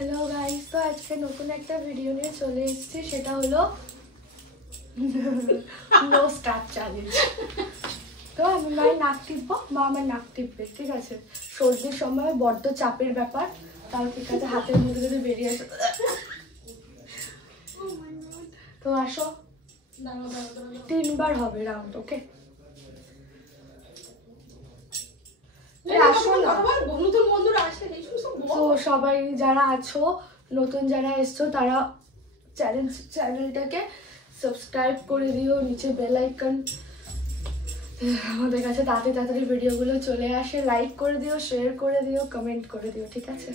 Hello guys, तो आज के नतून एक भिडियो निये चले एसेछि सेटा हलो नो स्टार्ट चैलेंज। तो आमि माয়ের নাক টিপবো, মা আমার নাক টিপবে, ঠিক আছে? সর্দির সময় বড্ড চাপের ব্যাপার, তাও ঠিক আছে, হাতের মধ্যে যদি বেরিয়ে আসে। তো আসো, 3 বার হবে রাউন্ড, ওকে? তো সবাই যারা আছো, নতুন যারা এসছো তারা চ্যানেলটাকে সাবস্ক্রাইব করে দিও, নিচে বেল আইকন আমাদের কাছে তাড়াতাড়ি ভিডিওগুলো চলে আসে, লাইক করে দিও, শেয়ার করে দিও, কমেন্ট করে দিও, ঠিক আছে?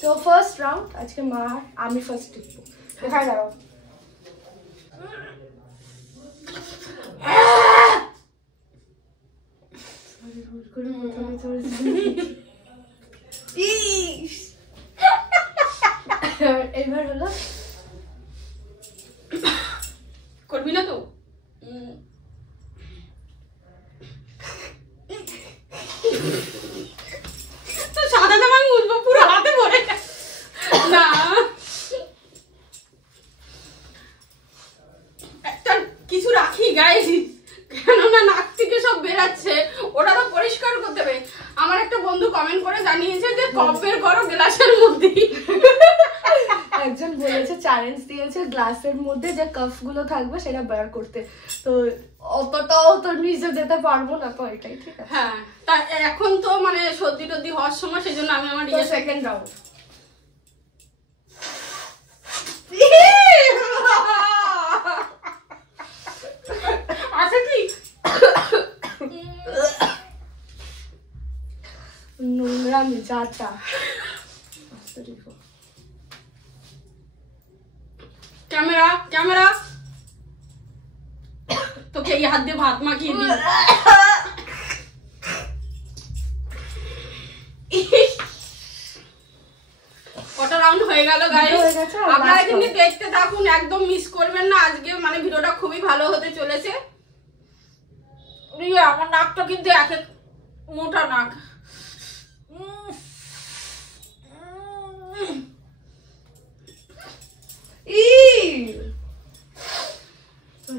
তো ফার্স্ট রাউন্ড আজকে মা আমি ফার্স্ট টিপবো। দেখাই দাও। এবার হলো করবি না তো? সাদা জামা মুছবো, পুরো হাতে ভরে না। একটা কিছু রাখি গাইস, কেননা নাক থেকে সব বেরাচ্ছে, ওটা তো পরিষ্কার করতে হবে। আমার একটা বন্ধু কমেন্ট করে জানিয়েছে যে কপ বের করো গ্লাসের মধ্যে। একজন বলেছে চ্যালেঞ্জ দিয়েছে গ্লাসের মধ্যে যে কাপ গুলো থাকবে সেটা বের করতে, তো অতটাও তো নিচে যেতে পারবো না, তো এটাই ঠিক আছে। হ্যাঁ, তা এখন তো মানে সর্দি টর্দি হওয়ার সময়, সেজন্য আমি আমার সেকেন্ড রাউন্ড। আছে কি নোংরা মেজাটা ক্যামেরা ক্যামেরা তোকে এই হাত দিয়ে ভাত মাখিয়ে দিই। কটা রাউন্ড হয়ে গেল গাইস, আপনারা কিন্তু দেখতে থাকুন, একদম মিস করবেন না। আজকে মানে ভিডিওটা খুবই ভালো হতে চলেছে। আমার নাকটা কিন্তু এক এক মোটা নাক।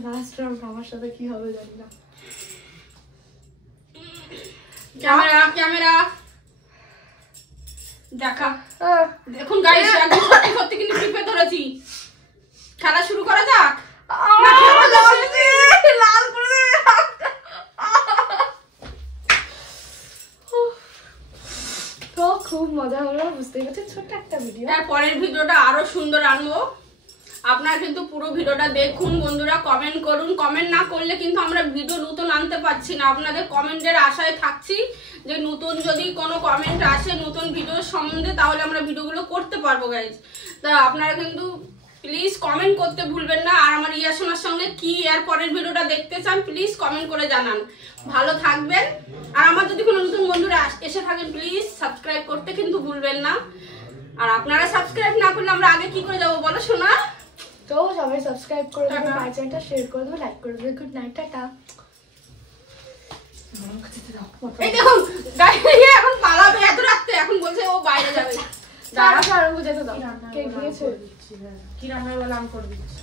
লাস্ট রাউন্ড আমার সাথে কি হবে জানি না। ক্যামেরা ক্যামেরা দেখা। দেখুন গাইস, একদম সত্যি সত্যি কিন্তু টিপে ধরেছি। খেলা শুরু করা যাক। লাল করে দে। তো খুব মজা হলো, বুঝতেই পারছেন, ছোট্ট একটা ভিডিও। তার পরের ভিডিওটা আরো সুন্দর আনবো। আপনারা কিন্তু পুরো ভিডিওটা দেখুন বন্ধুরা, কমেন্ট করুন। কমেন্ট না করলে কিন্তু আমরা ভিডিও নতুন আনতে পারছি না। আপনাদের কমেন্টের আশায় থাকছি যে নতুন যদি কোনো কমেন্ট আসে নতুন ভিডিও সম্বন্ধে, তাহলে আমরা ভিডিওগুলো করতে পারবো গাইজ। তা আপনারা কিন্তু প্লিজ কমেন্ট করতে ভুলবেন না। আর আমার ইয়াসোনার সঙ্গে কি এর পরের ভিডিওটা দেখতে চান প্লিজ কমেন্ট করে জানান। ভালো থাকবেন। আর আমার যদি কোনো নতুন বন্ধুরা এসে থাকেন প্লিজ সাবস্ক্রাইব করতে কিন্তু ভুলবেন না। আর আপনারা সাবস্ক্রাইব না করলে আমরা আগে কি করে যাবো বলো শোনা? তো সবাই সাবস্ক্রাইব করে দেবে, আমার চ্যানেলটা শেয়ার করে দেবে, লাইক করে দেবে। Good night, tata. এই দেখুন এখন পালাবে এত রাখতে, এখন বলছে ও বাইরে যাবে। দাঁড়া, আরো বুঝাতে দাও। কে গিয়েছে? কি রান্না বলে আমি করে দিচ্ছি।